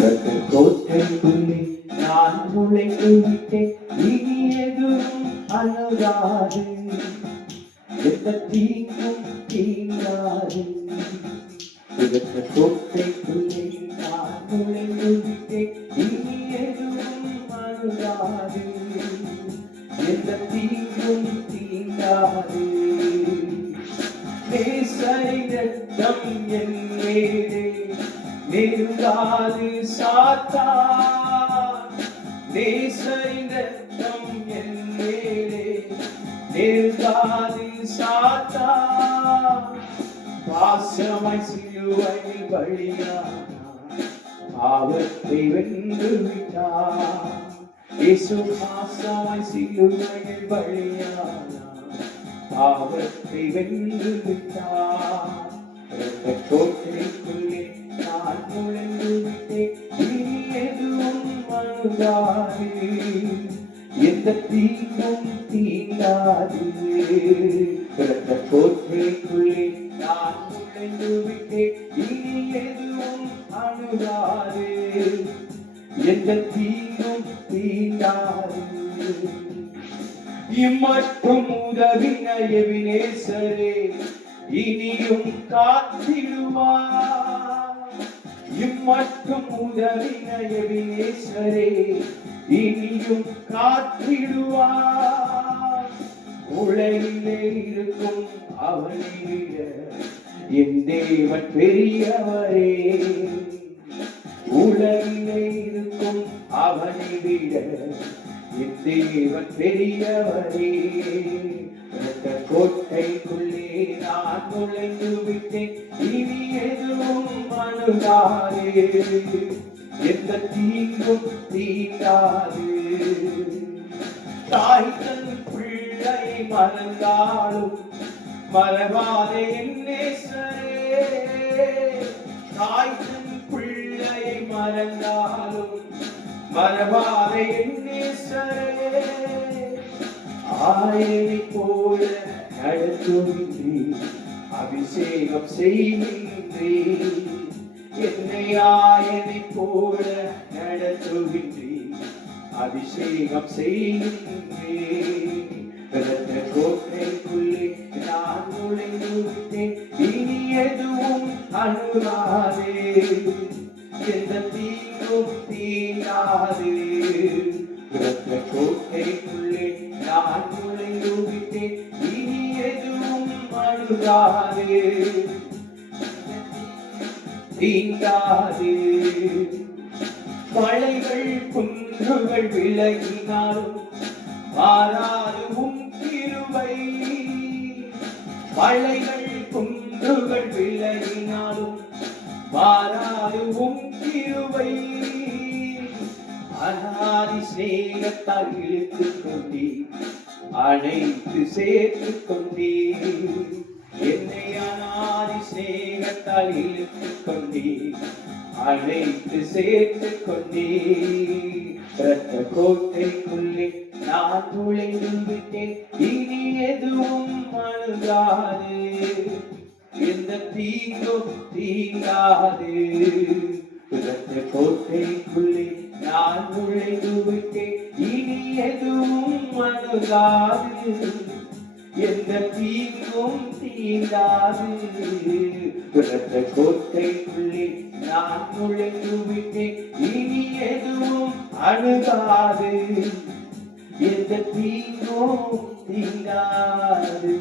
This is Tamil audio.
கோட்டைக்குள்ளே நான் நுழைந்து விட்டேன். இனி எதுவும் அணுகாது, எந்த தீங்கும் தீங்காது. கோட்டைக்குள்ளே நான் நுழைந்து விட்டேன். இனி எதுவும் அணுகாது, எந்த தீங்கும் தீங்காது. நேசரின் இரத்தம் என் மேலே நெருங்காது சாத்தான். நேசரின் இரத்தம் என் மேலே நெருங்காது சாத்தான். பாசமாய் சிலுவையில் பலியானார், பாவத்தை வென்று விட்டார். இயேசு பாசமாய் சிலுவையில் பலியானார், பாவத்தை வென்று விட்டார். கோட்டைக்குள்ளே நான் நுழைந்து விட்டேன். இனி எதுவும் அணுகாது, எந்த தீங்கும் தீண்டாது. கோட்டைக்குள்ளே நான் நுழைந்து விட்டேன். இனி எதுவும் அணுகாது, எந்த தீங்கும் தீண்டாது. இம்மட்டும் உதவின எபினேசரே இனியும் காத்திடுவார். இம்மட்டும் உதவின எபினேசரே இனியும் காத்திடுவார். உலகிலே இருக்கும் அவனை விட என் தேவன் பெரியவரே. உலகிலே இருக்கும் அவனை விட என் தேவன் பெரியவரே. கோட்டைக்குள்ளே நான் நுழைந்து விட்டேன். இனி எதுவும் அணுகாது, எந்த தீங்கும் தீண்டாது. தாய் தன் பிள்ளையை மறந்தாலும் மறவாதே என் நேசரே. தாய் தன் பிள்ளையை மறந்தாலும் மறவாதே என் நேசரே. ஆயனை போல நடத்துகின்றேன், அபிஷேகம் செய்கின்றேன். என்னை ஆயனை போல நடத்துகின்றேன், அபிஷேகம் செய்கின்றேன். கோட்டைக்குள்ளே நான் நுழைந்து விட்டேன். இனி எதுவும் அணுகாது, எந்த தீங்கும் தீண்டாது. கோட்டைக்குள்ளே நான் நுழைந்து விட்டேன். இனி எதுவும் அணுகாது, தீண்டாது. மலைகள் குன்றுகள் விலகினாலும் மாறாது உம் கிருபை. மலைகள் குன்றுகள் விலகினாலும் மாறாது உம் கிருபை. அனாதி சிநேகத்தால் இழுத்துக் கொண்டே அனைத்து சேர்த்துக் கொண்டே. என்னை அனாதி சிநேகத்தால் இழுத்துக் கொண்டே அனைத்து சேர்த்துக் கொண்டே. இரத்த கோட்டைக்குள்ளே நான் நுழைந்து விட்டேன். இனி எதுவும் அணுகாது, எந்த தீங்கும் தீங்காது. இரத்த கோட்டைக்குள்ளே நான் நுழைந்து விட்டேன். இனி எதுவும் அணுகாது, எந்த தீங்கும் தீண்டாது. இரத்த கோட்டைக்குள்ளே நான் நுழைந்து விட்டேன். இனி எதுவும் அணுகாது, எந்த தீங்கும் தீண்டாது.